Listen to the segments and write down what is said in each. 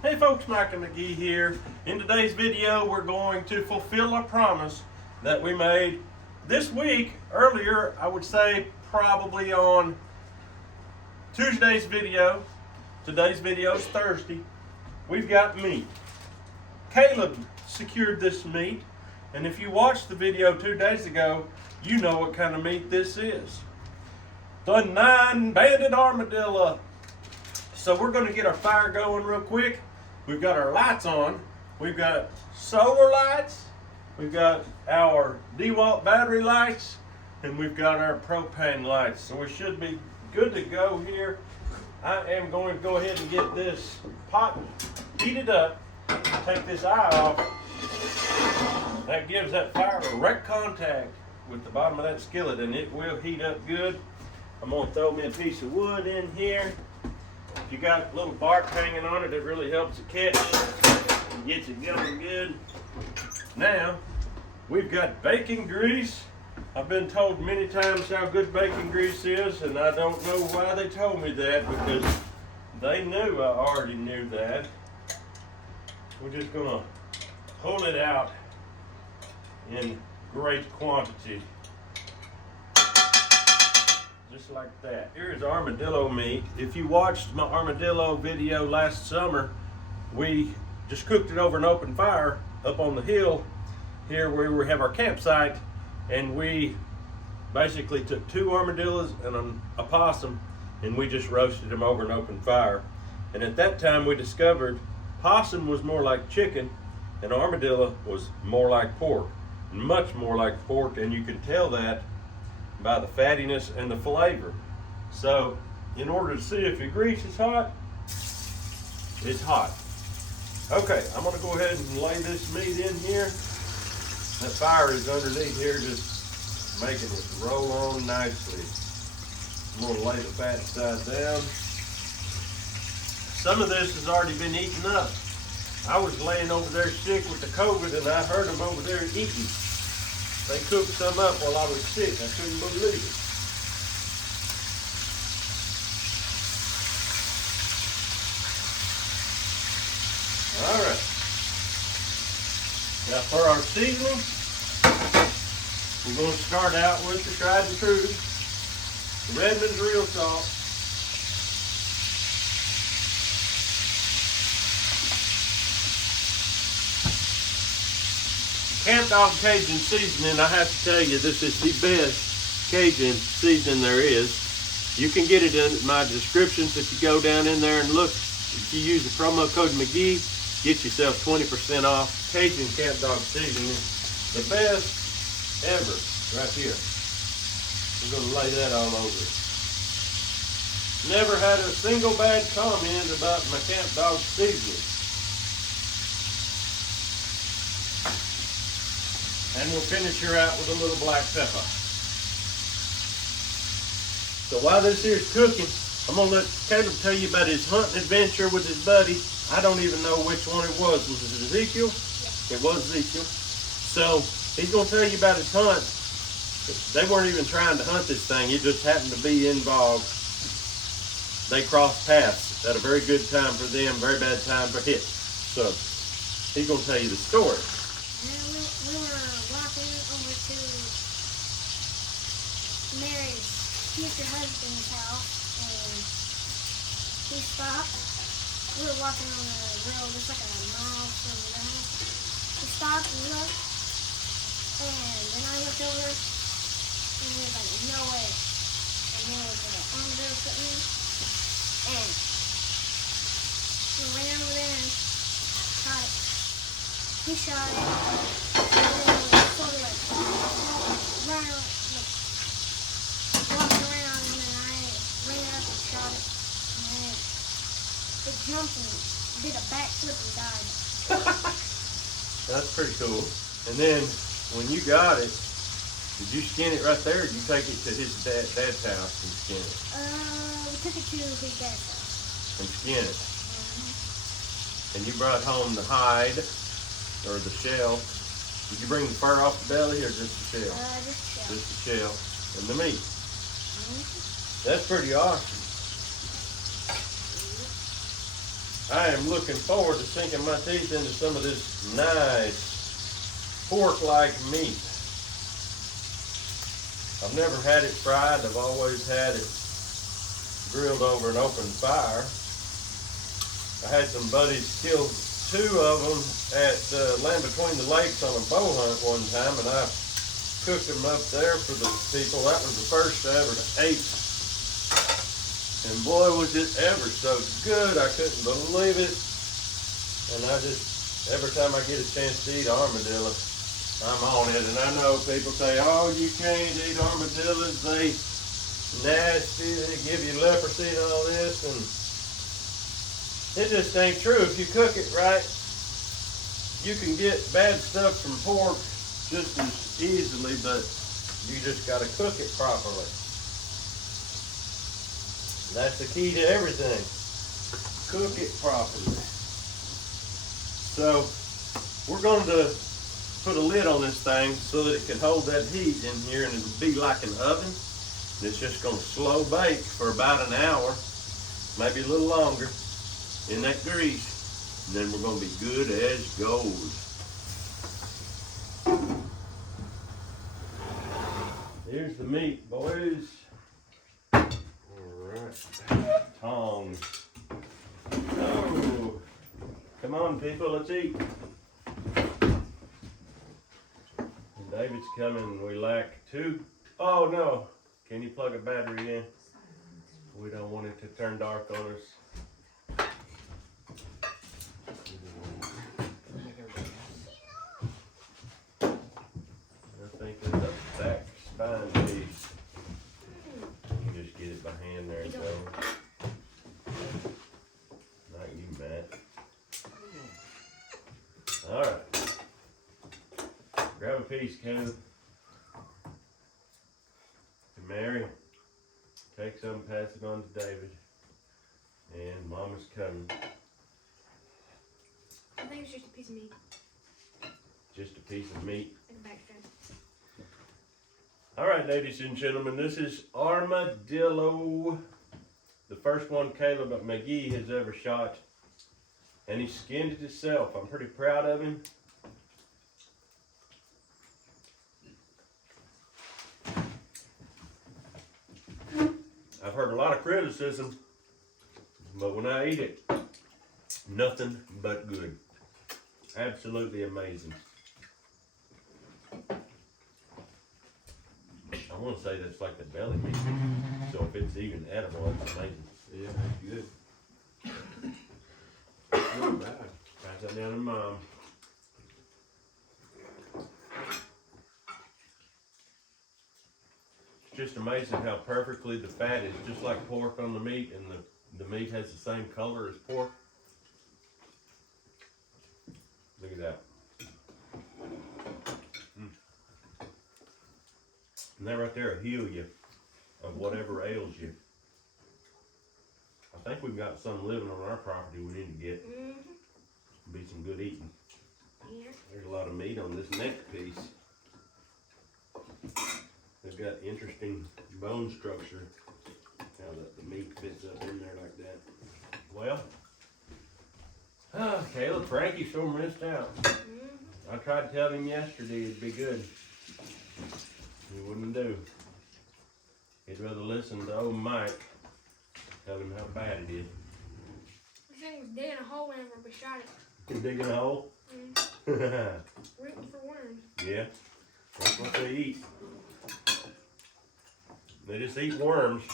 Hey folks, Mike and McGee here. In today's video, we're going to fulfill a promise that we made this week. Earlier, I would say probably on Tuesday's video. Today's video is Thursday. We've got meat. Caleb secured this meat, and if you watched the video 2 days ago, you know what kind of meat this is. The 9-banded armadillo. So we're going to get our fire going real quick. We've got our lights on. We've got solar lights. We've got our DeWalt battery lights. And we've got our propane lights. So we should be good to go here. I am going to go ahead and get this pot heated up. Take this eye off. That gives that fire direct contact with the bottom of that skillet, and it will heat up good. I'm going to throw me a piece of wood in here. If you got a little bark hanging on it, it really helps it catch and gets it going good. Now, we've got bacon grease. I've been told many times how good bacon grease is, and I don't know why they told me that, because they knew I already knew that. We're just gonna pull it out in great quantity. Just like that. Here's armadillo meat. If you watched my armadillo video last summer, we just cooked it over an open fire up on the hill here where we have our campsite, and we basically took 2 armadillos and a possum, and we just roasted them over an open fire. And at that time we discovered possum was more like chicken and armadillo was more like pork, much more like pork, and you can tell that by the fattiness and the flavor. So in order to see if your grease is hot, it's hot. Okay, I'm gonna go ahead and lay this meat in here. That fire is underneath here, just making it roll on nicely. I'm gonna lay the fat side down. Some of this has already been eaten up. I was laying over there sick with the COVID, and I heard them over there eating. They cooked some up while I was sick. I couldn't believe it. All right. Now for our seasoning, we're going to start out with the tried and true Redmond's real salt. Camp Dog Cajun seasoning, I have to tell you, this is the best Cajun seasoning there is. You can get it in my descriptions if you go down in there and look. If you use the promo code McGee, get yourself 20% off. Cajun Camp Dog seasoning, the best ever, right here. We're going to lay that all over it. Never had a single bad comment about my Camp Dog seasoning. And we'll finish her out with a little black pepper. So while this here is cooking, I'm gonna let Caleb tell you about his hunting adventure with his buddy. I don't even know which one it was. Was it Ezekiel? Yeah. It was Ezekiel. So he's gonna tell you about his hunt. They weren't even trying to hunt this thing. It just happened to be involved. They crossed paths at a very good time for them, very bad time for him. So he's gonna tell you the story. We were walking over to Mary's future husband's house, and he stopped. We were walking on the road, just like a mile from the house. He stopped and looked, and then I looked over, and he was like, no way. And there was an armadillo sitting there, and we ran over there and shot it. He shot it, and then sort of like walked around, and then I ran up and shot it, and then it jumped and did a backflip and died. That's pretty cool. And then when you got it, did you skin it right there, or did you take it to his dad's house and skin it? We took it to his dad's house. And skin it. And you brought home the hide, or the shell. Did you bring the fur off the belly, or just the shell? Just the shell. Just the shell and the meat. That's pretty awesome. I am looking forward to sinking my teeth into some of this nice pork-like meat. I've never had it fried. I've always had it grilled over an open fire. I had some buddies kill 2 of them at Land Between the Lakes on a bow hunt one time, and I cooked them up there for the people. That was the first I ever ate. And boy, was it ever so good. I couldn't believe it. And I just, every time I get a chance to eat armadillo, I'm on it. And I know people say, oh, you can't eat armadillos. They nasty, they give you leprosy and all this. And it just ain't true. If you cook it right, you can get bad stuff from pork just as easily, but you just got to cook it properly. That's the key to everything. Cook it properly. So we're going to put a lid on this thing so that it can hold that heat in here, and it'll be like an oven. It's just going to slow bake for about an hour, maybe a little longer, in that grease. And then we're going to be good as gold. Here's the meat, boys. Alright. Tongs. Oh. Come on, people, let's eat. David's coming. We lack 2. Oh no. Can you plug a battery in? We don't want it to turn dark on us. I think it's a back spine piece. You can just get it by hand there and go. Not you, Matt. Alright. Grab a piece, Caleb. And Mary, take some, pass it on to David. And Mama's coming. I think it's just a piece of meat. Just a piece of meat. Like a backstrap. Alright, ladies and gentlemen, this is armadillo. The first one Caleb at McGie has ever shot. And he skinned it himself. I'm pretty proud of him. I've heard a lot of criticism, but when I eat it, nothing but good. Absolutely amazing. I want to say that's like the belly meat, so if it's even edible, it's amazing. Yeah, that's good. It's not bad. Pass that down to Mom. Just amazing how perfectly the fat is just like pork on the meat, and the meat has the same color as pork. Look at that. And that right there will heal you of whatever ails you. I think we've got some living on our property we need to get. Be some good eating. Yeah. There's a lot of meat on this next piece. They've got interesting bone structure. How the meat fits up in there like that. Well, Caleb, Frankie sure missed out. I tried to tell him yesterday it'd be good. He wouldn't do. He'd rather listen to old Mike tell him how bad it is. I think he was digging a hole whenever we shot it. Digging a hole? Rooting for worms. Yeah, that's what they eat. They just eat worms.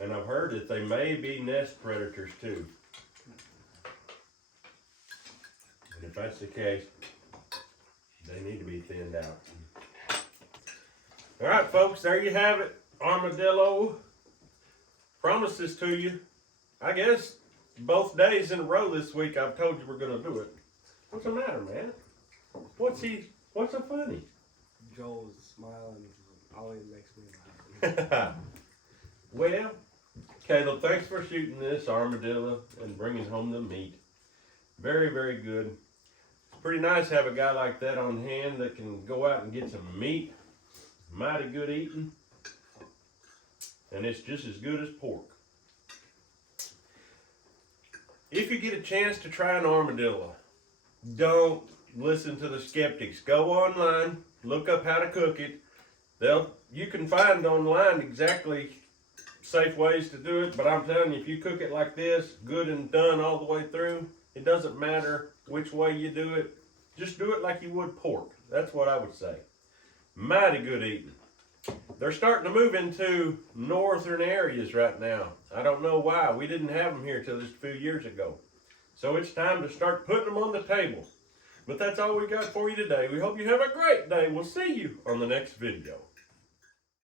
And I've heard that they may be nest predators too. And if that's the case, they need to be thinned out. All right, folks, there you have it. Armadillo. Promised this to you. I guess both days in a row this week I've told you we're going to do it. What's the matter, man? What's so funny? Joel's smiling always makes me laugh. Well, Caleb, thanks for shooting this armadillo and bringing home the meat. Very, very good. It's pretty nice to have a guy like that on hand that can go out and get some meat. Mighty good eating. And it's just as good as pork. if you get a chance to try an armadillo, don't listen to the skeptics. Go online, look up how to cook it. You can find online exactly safe ways to do it, but I'm telling you, if you cook it like this, good and done all the way through, it doesn't matter which way you do it. Just do it like you would pork. That's what I would say. Mighty good eating. They're starting to move into northern areas right now. I don't know why. We didn't have them here till just a few years ago. So it's time to start putting them on the table. But that's all we got for you today. We hope you have a great day. We'll see you on the next video.